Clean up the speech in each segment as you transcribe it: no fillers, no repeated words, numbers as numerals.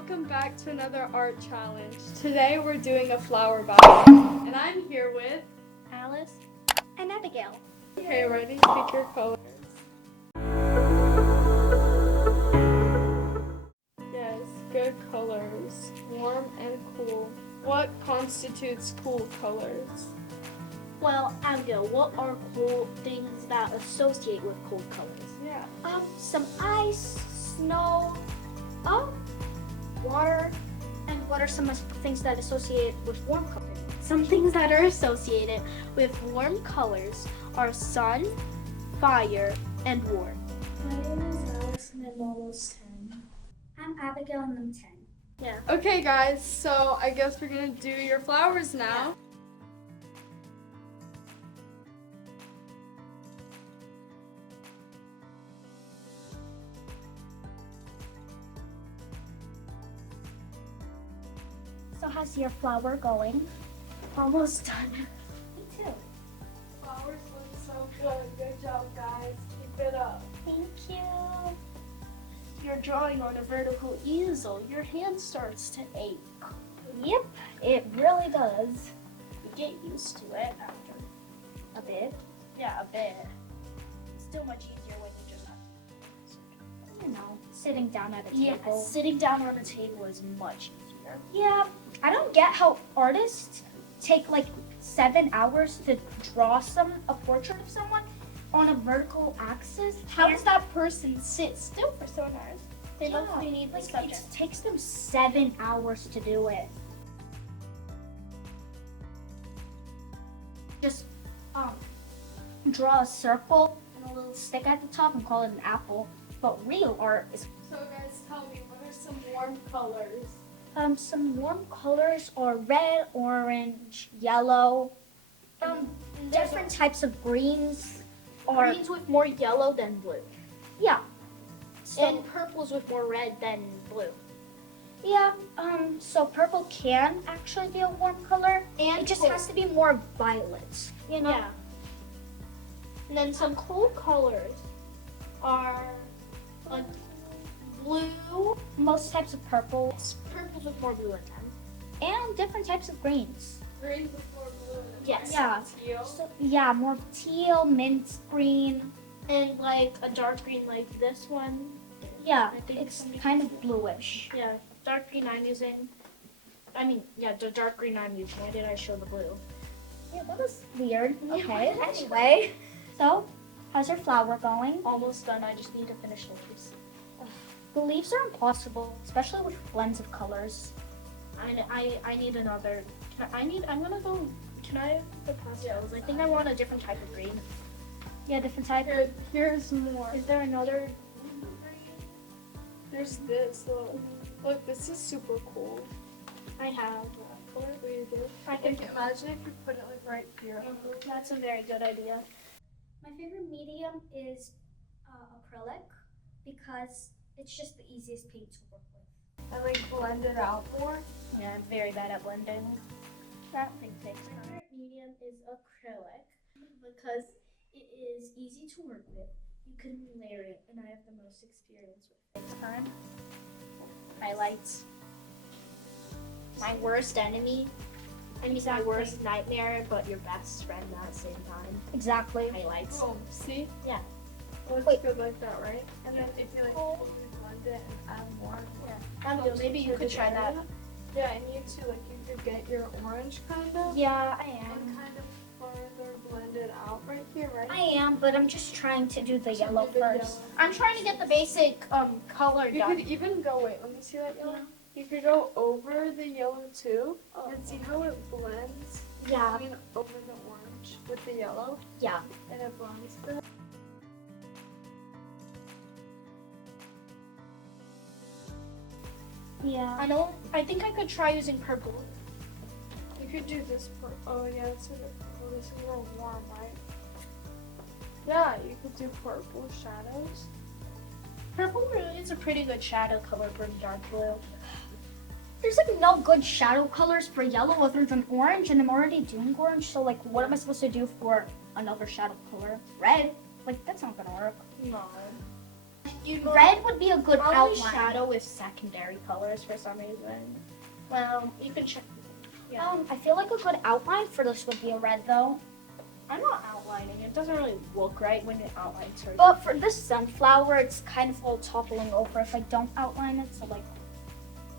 welcome back to another art challenge. Today we're doing a flower basket, and I'm here with Alice and Abigail. Okay, ready? Pick your colors. Yes, good colors. Warm and cool. What constitutes cool colors? Well, Abigail, what are cool things that associate with cold colors? Yeah. Some ice, snow, water, and what are some things that associate with warm colors? Some things that are associated with warm colors are sun, fire, and war. My name is Alice and I'm almost 10. I'm Abigail and I'm 10. Yeah. Okay, guys, so I guess we're gonna do your flowers now. So how's your flower going? Almost done. Me too. Flowers look so good. Good job, guys. Keep it up. Thank you. You're drawing on a vertical easel. Your hand starts to ache. Yep, it really does. You get used to it after a bit. Yeah, a bit. It's still much easier when you just sitting down at a table. Yeah, sitting down on a table is much easier. Yeah, I don't get how artists take like 7 hours to draw a portrait of someone on a vertical axis. How does that person sit still for 7 hours? They mostly need the subject. It takes them 7 hours to do it. Just draw a circle and a little stick at the top and call it an apple. But real art is. So guys, tell me, what are some warm colors? Some warm colors are red, orange, yellow. Different types of greens. Greens with more yellow than blue. Yeah. And purples with more red than blue. Yeah. So purple can actually be a warm color, and it just has to be more violets. You know. Yeah. And then some cool colors are like blue. Most types of purples. Purples with more blue in them. And different types of greens. Green with more blue. Yes. Yeah. Teal. So, yeah, more teal, mint green, and like a dark green like this one. Yeah, it's kind of bluish. Yeah, dark green I'm using. The dark green I'm using. Why did I show the blue? Yeah, that was weird. Okay, anyway. So, how's your flower going? Almost done. I just need to finish the leaves. The leaves are impossible, especially with blends of colors. I need another. I'm gonna go. Can I have the pastels? I think I want a different type of green. Yeah, different type. Here's more. Is there another? There's this. Look, this is super cool. I have. What do you do? I can imagine if you put it like right here. That's a very good idea. My favorite medium is acrylic because it's just the easiest paint to work with. And like blend it out more. Yeah, I'm very bad at blending. That thing takes time. My favorite medium is acrylic because it is easy to work with. You can layer it, and I have the most experience with it. Next time, highlights. My worst enemy. My worst nightmare, but your best friend at the same time. Exactly. Highlights. Oh, see? Yeah. Looks good like that, right? And then if you like blend it and add more. Yeah. Maybe you could try that. Yeah, and you too, like you could get your orange kind of. Yeah, I am. And kind of further blend it out right here, right? I am, but I'm just trying to do the yellow do the first. yellow. I'm trying to get the basic color You done. could even go, wait, let me see that yellow. You could go over the yellow too, and see how it blends. Yeah. I mean, over the orange with the yellow. Yeah. And it blends good. Yeah. I think I could try using purple. You could do this purple. Oh yeah, it's sort of purple. This is more warm, right? Yeah, you could do purple shadows. Purple really is a pretty good shadow color for dark blue. There's like no good shadow colors for yellow other than orange, and I'm already doing orange, so like what am I supposed to do for another shadow color? Red? Like that's not gonna work. No. Red would be a good Probably outline. shadow with secondary colors for some reason. Well, you can check. Yeah. I feel like a good outline for this would be a red though. I'm not outlining. It doesn't really look right when it outlines her. But for this sunflower, it's kind of all toppling over if I don't outline it. So like,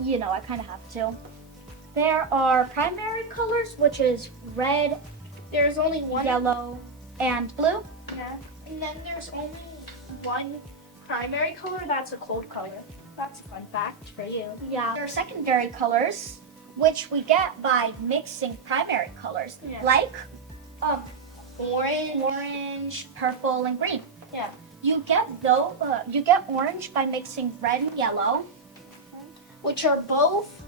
I kind of have to. There are primary colors, which is red, There's only one. yellow, and blue. Yeah. And then there's only one primary color that's a cold color. That's a fun fact for you. Yeah. There are secondary colors, which we get by mixing primary colors, Yeah. like Orange. orange, purple, and green. Yeah. You get orange by mixing red and yellow. which are both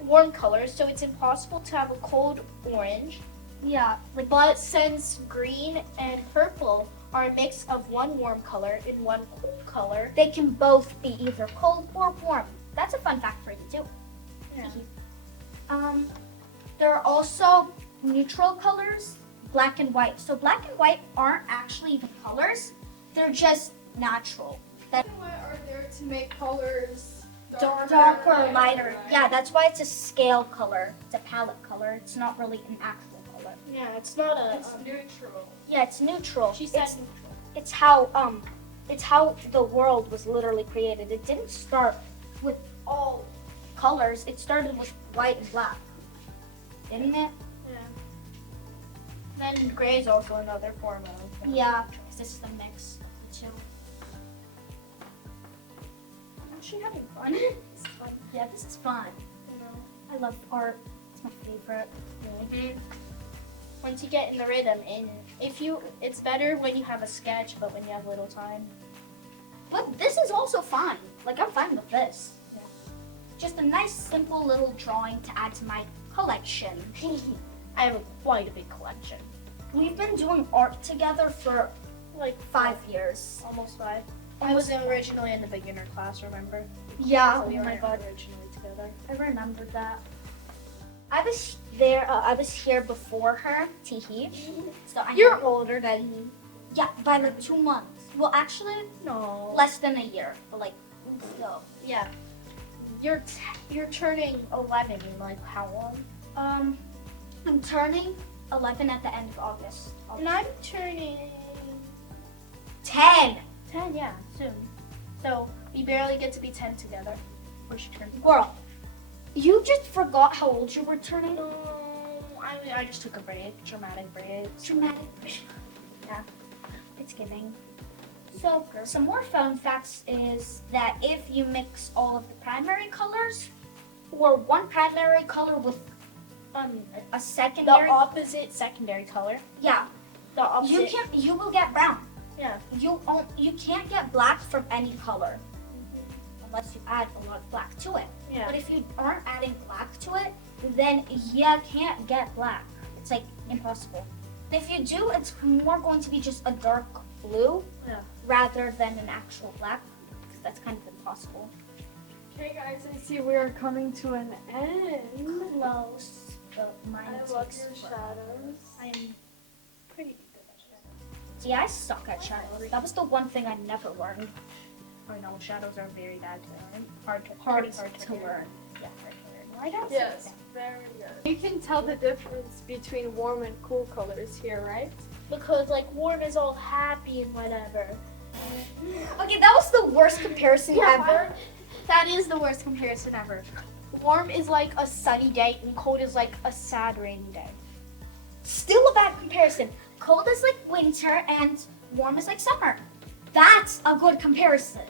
warm colors, so it's impossible to have a cold orange. Yeah, But since green and purple are a mix of one warm color and one cold color, they can both be either cold or warm. That's a fun fact for you too. Yeah. There are also neutral colors, black and white. So black and white aren't actually even colors; they're just natural. What are there to make colors Darker or lighter. Yeah, that's why it's a scale color. It's a palette color. It's not really an actual color. yeah, it's not a. It's neutral. Yeah, it's neutral. She said it's, it's how the world was literally created. It didn't start with all colors. It started with white and black, didn't it? Then gray is also another form of. Yeah, because this is the mix of the two. I'm actually having fun. It's fun. Yeah, this is fun. I love art. It's my favorite. Mm-hmm. Once you get in the rhythm, and it's better when you have a sketch, but when you have little time. But this is also fun. Like, I'm fine with this. Yeah. Just a nice, simple little drawing to add to my collection. I have quite a big collection, We've been doing art together for like 5 years. almost 5. I was originally in the beginner class, remember? Yeah, So we oh my weren't god. originally together. I remember that. I was there, I was here before her, Teehee. So I You're know- older than me. Yeah, by like 2 months. Well, actually, No. less than a year. But like, so. Yeah. You're turning 11 in like how long? I'm turning 11 at the end of August. And I'm turning 10! 10, yeah, soon. So we barely get to be 10 together. Or she turned. Girl, you just forgot how old you were turning? No, I just took a break, dramatic break. Dramatic. Yeah, it's giving. So, some more fun facts is that if you mix all of the primary colors, or one primary color with a The secondary, opposite secondary color. yeah, The opposite. you will get brown. Yeah. You can't get black from any color unless you add a lot of black to it. Yeah. But if you aren't adding black to it, then you can't get black. It's like impossible. If you do, it's more going to be just a dark blue Yeah. rather than an actual black, because that's kind of impossible. Okay, guys, I see we are coming to an end. Close, but mine I love takes your forever. shadows. I'm pretty good at shadows. Yeah, I suck at shadows. That was the one thing I never learned. Oh no, shadows are very bad to learn. Hard to to learn. learn. Yeah, hard to learn. Why don't Yes, very good. You can tell the difference between warm and cool colors here, right? Because like warm is all happy and whatever. Okay, that was the worst comparison ever. That is the worst comparison ever. Warm is like a sunny day and cold is like a sad rainy day. Still a bad comparison. Cold is like winter and warm is like summer. That's a good comparison.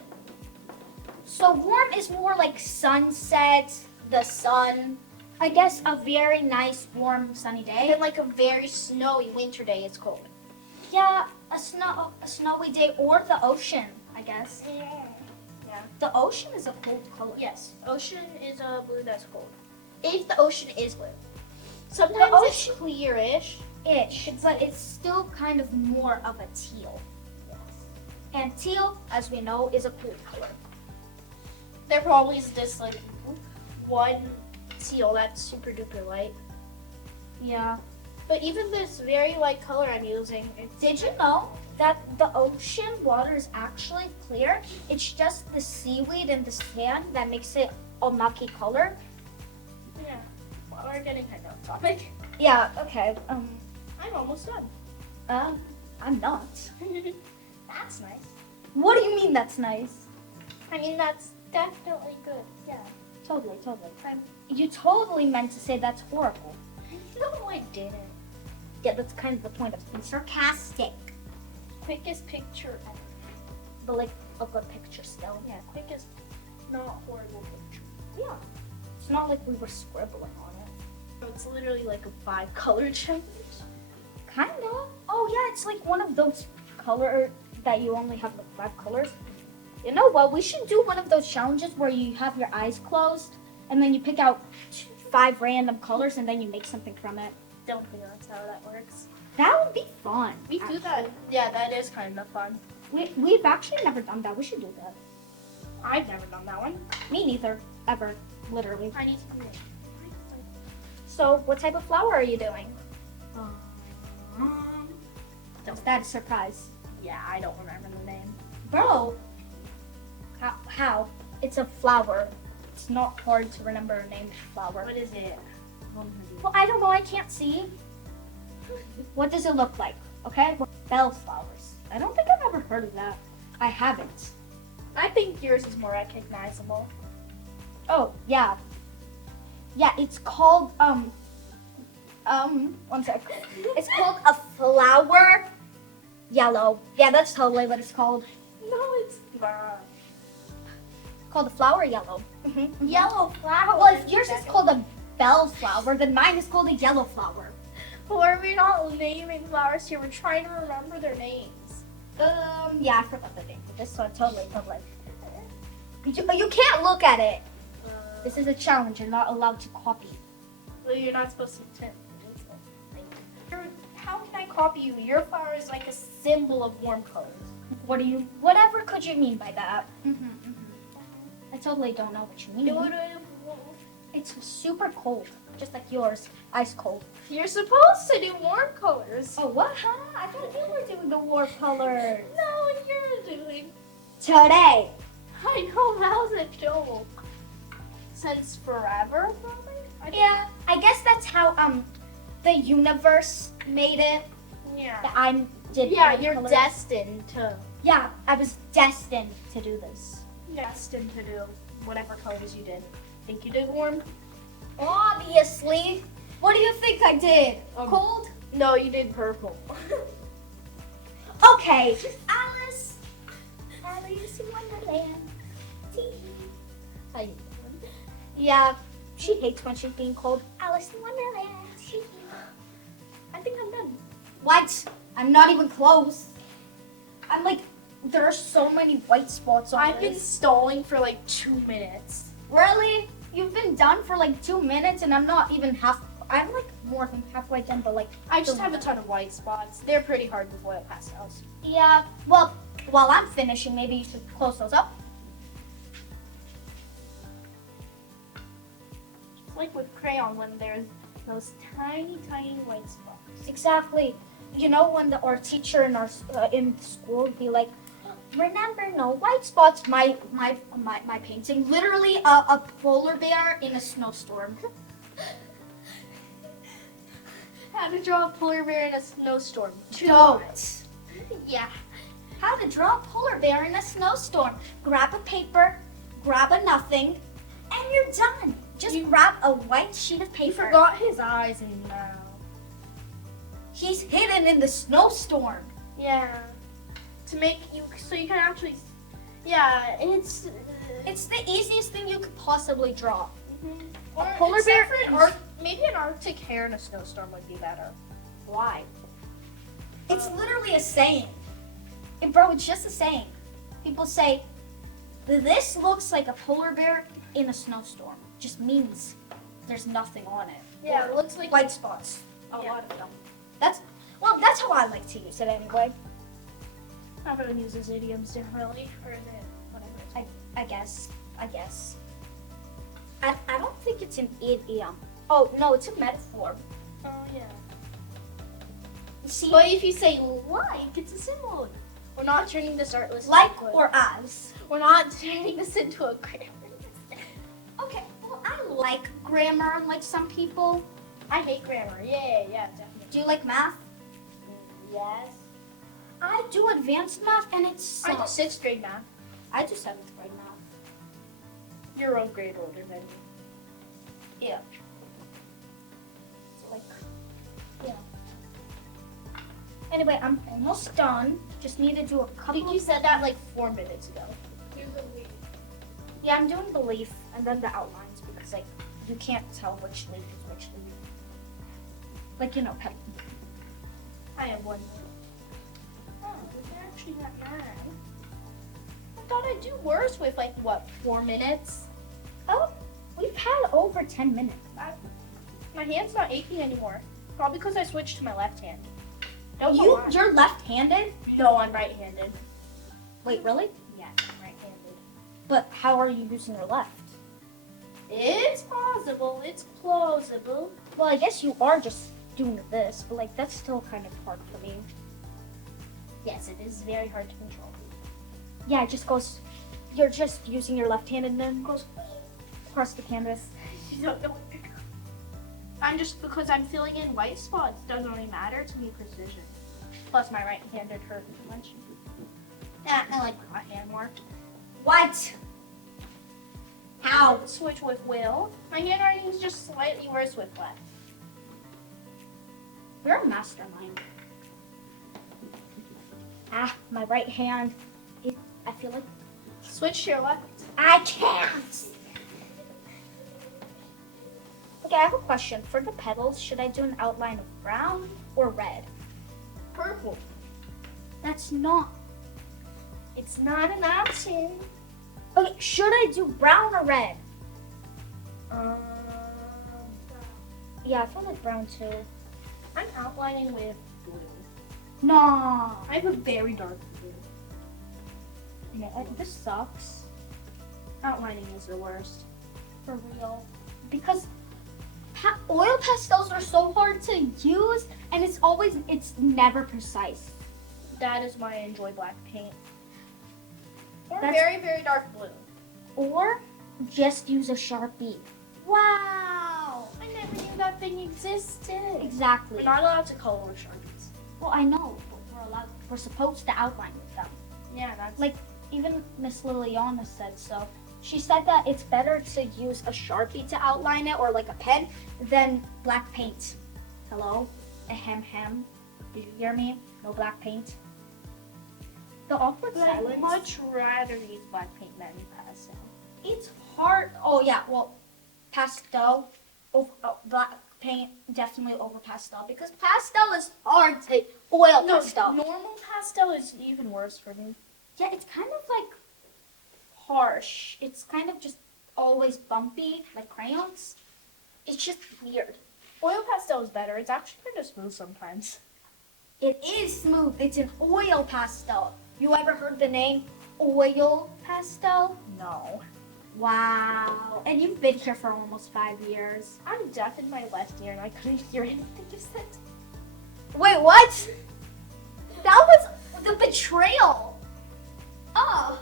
So warm is more like sunset, the sun. I guess a very nice, warm, sunny And day. then like a very snowy winter day is cold. Yeah, a snowy day or the ocean, I guess. Yeah. The ocean is a cold color. Yes, ocean is a blue that's cold. If the ocean is blue. The Sometimes it's ocean- clearish. Ish, but it's still kind of more of a teal. And teal, as we know, is a cool color. There probably is this like one teal that's super duper light. Yeah. But even this very light color I'm using, it's Did you know that the ocean water is actually clear. It's just the seaweed and the sand that makes it a mucky color. Yeah. Well, we're getting kind of off topic. Yeah, okay. I'm almost done. I'm not. That's nice. What do you mean that's nice? I mean, that's definitely good. Yeah. Totally. You totally meant to say that's horrible. No, I didn't. Yeah, that's kind of the point of being sarcastic. Quickest picture ever. But like a good picture still. Yeah, quickest, not horrible picture. Yeah. It's not like we were scribbling on it. So it's literally like a 5-color challenge. Kinda. Oh yeah, it's like one of those color that you only have like 5 colors. You know what? We should do one of those challenges where you have your eyes closed and then you pick out 5 random colors and then you make something from it. Don't think that's how that works. That would be fun. We do that. Yeah, that is kind of fun. We've actually never done that. We should do that. I've never done that one. Me neither. Ever. Literally. I need to do it. So, what type of flower are you doing? Was that a surprise? Yeah, I don't remember the name. Bro! How? It's a flower. It's not hard to remember a named flower. What is it? Well, I don't know. I can't see. What does it look like? Okay? Bellflowers. I don't think I've ever heard of that. I haven't. I think yours is more recognizable. Oh, yeah. Yeah, it's called, one sec. It's called a flower yellow. Yeah, that's totally what it's called. No, it's not. Called a flower yellow. Yellow flower. Well, if yours is called a bellflower, then mine is called a yellow flower. Or we're not naming flowers here. We're trying to remember their names. Yeah, I forgot the name for this, so totally. You can't look at it. This is a challenge. You're not allowed to copy. Well, you're not supposed to. How can I copy you? Your flower is like a symbol of warm colors. Whatever could you mean by that? I totally don't know what you mean. It's super cold, just like yours. Ice cold. You're supposed to do warm colors. Oh, what? Huh? I thought you were doing the warm colors. No, you're doing. Today. I know, that was a joke. Since forever, probably? Yeah, I guess that's how the universe made it. Yeah. That I did. Yeah, warm you're colors. destined to. Yeah, I was destined to do this. Destined to do whatever colors you did. Think you did warm? Obviously. What do you think I did? Cold? No, you did purple. Okay. Alice in Wonderland. Yeah, she hates when she's being called Alice in Wonderland. I think I'm done. What? I'm not even close. I'm like, there are so many white spots on I've been this. stalling for like 2 minutes. Really? You've been done for like 2 minutes and I'm not even I'm like more than halfway done, but like. I just have a ton of white spots. They're pretty hard with oil pastels. Yeah, well, while I'm finishing, maybe you should close those up. It's like with crayon when there's those tiny, tiny white spots. Exactly. You know when our teacher in our in school would be like, remember no white spots. My painting, literally a polar bear in a snowstorm. How to draw a polar bear in a snowstorm. Don't. Yeah. How to draw a polar bear in a snowstorm. Grab a paper, grab a nothing, and you're done. Just grab a white sheet of paper. You forgot his eyes and mouth. He's hidden in the snowstorm. Yeah. To make you, so you can actually, yeah, it's the easiest thing you could possibly draw. Or A polar bear maybe an Arctic hare in a snowstorm would be better. Why? It's literally a saying. And bro, it's just a saying. People say, this looks like a polar bear in a snowstorm. Just means there's nothing on it. Yeah, it looks like White spots. A Yeah. lot of them. That's how I like to use it anyway. everyone uses idioms differently, or is it whatever? I guess. I don't think it's an idiom. Oh, no, it's a metaphor. Oh yeah. See, But if you say like, it's a symbol. We're not turning this art list like into a- or as. We're not turning this into a grammar. Okay, well, I like grammar unlike some people. I hate grammar. Yeah, definitely. Do you like math? Yes. I do advanced math and it's I do 6th grade math. I do 7th grade math. You're a grade older than me. Yeah. So like, yeah. Anyway, I'm almost done. Just need to do a I couple. think you said that like 4 minutes ago. Do the leaf. Yeah, I'm doing the leaf and then the outlines because like you can't tell which leaf is which leaf. Like pet. I have 1 minute. Oh, they're actually not bad. I thought I'd do worse with like what, 4 minutes? Oh, we've had over 10 minutes. My hand's not aching anymore. Probably because I switched to my left hand. Don't know why. You're left-handed? No, I'm right-handed. Wait, really? Yeah, I'm right-handed. But how are you using your left? It's possible. It's plausible. Well, I guess you are just doing this, but like that's still kind of hard for me. Yes, it is very hard to control. Yeah, it just goes. You're just using your left hand and then goes across the canvas. You don't know. I'm just because I'm filling in white spots. Doesn't really matter to me precision. Plus, my right-handed hurt too much. Yeah, I like my hand more. What? How? I'll switch with Will. My handwriting is just slightly worse with left. You're a mastermind. Ah, my right hand. I feel like Switch to your left. I can't. Okay, I have a question. For the petals, should I do an outline of brown or red? Purple. That's not. It's not an option. Okay, should I do brown or red? Yeah, I feel like brown too. I'm outlining with blue. No. I have a very dark blue. No, this sucks. Outlining is the worst. For real. Because oil pastels are so hard to use and it's never precise. That is why I enjoy black paint. Or That's- very, very dark blue. Or just use a Sharpie. Wow! I never knew that thing existed. Exactly. We're not allowed to color with Sharpies. Well, I know, but we're supposed to outline with them. Yeah, that's Like, even Miss Liliana said so. She said that it's better to use a Sharpie to outline it or like a pen than black paint. Hello? Ahem. Did you hear me? No black paint. The awkward But I'd silence. much rather use black paint than pastel. It's hard. Oh yeah, well, pastel, black paint definitely over pastel because pastel is hard to oil pastel. Normal pastel is even worse for me. Yeah, it's kind of like harsh. It's kind of just always bumpy, like crayons. It's just weird. Oil pastel is better. It's actually kind of smooth sometimes. It is smooth. It's an oil pastel. You ever heard the name oil pastel? No. Wow. And you've been here for almost 5 years. I'm deaf in my left ear and I couldn't hear anything you said. Wait, what? That was the betrayal. Oh.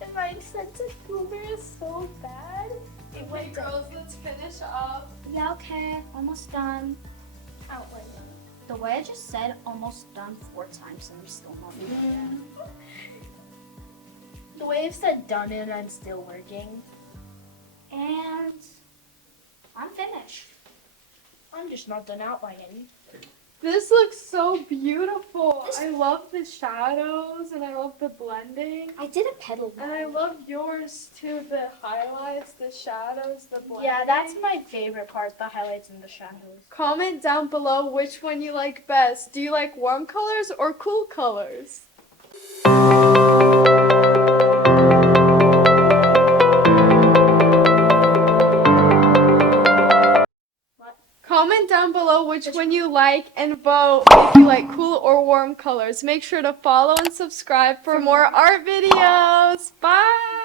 And my sense of humor is so bad. It Okay, went girls, let's finish up. Yeah, okay. Almost done. outlining. The way I just said almost done 4 times and I'm still not doing it. The way I've said done it, I'm still working. And I'm finished. I'm just not done outlining. This looks so beautiful. I love the shadows and I love the blending. I did a pedal. And I love yours too, the highlights, the shadows, the blending. Yeah, that's my favorite part, the highlights and the shadows. Comment down below which one you like best. Do you like warm colors or cool colors? Comment down below which one you like and vote if you like cool or warm colors. Make sure to follow and subscribe for more art videos. Bye!